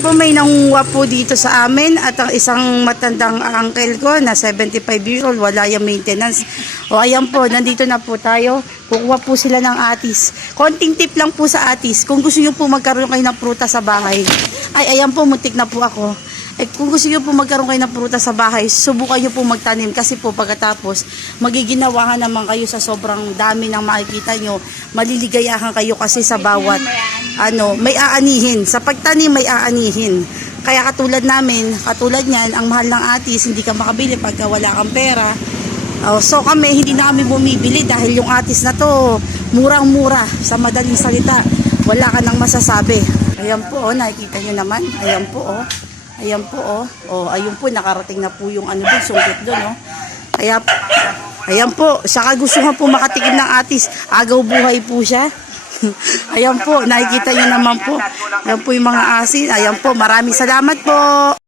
Po may nangunguha po dito sa amin at ang isang matandang uncle ko na 75 years old, wala yung maintenance. O ayan po, nandito na po tayo. Kukuha po sila ng atis. Konting tip lang po sa atis. Kung gusto niyo po magkaroon kayo ng prutas sa bahay. Ay, ayan po, muntik na po ako. Kung gusto niyo po magkaroon kayo ng prutas sa bahay, subukan niyo po magtanim. Kasi po pagkatapos, magiginawahan naman kayo sa sobrang dami ng makikita nyo. Maliligayahan kayo kasi sa bawat may aanihin. Sa pagtanim, may aanihin. Kaya katulad namin, katulad niyan, ang mahal ng atis, hindi ka makabili pagka wala kang pera. So kami, hindi na kami bumibili dahil yung atis na to, murang-mura. Sa madaling salita, wala ka nang masasabi. Ayan po, nakikita nyo naman. Ayan po, Ayan po, ayun po, nakarating na po yung doon, sungkit doon, Kaya, ayan po, saka gusto nga po makatikim ng atis. Agaw buhay po siya. Ayan po, nakikita nyo naman po. Ayan po yung mga asin. Ayan po, maraming salamat po.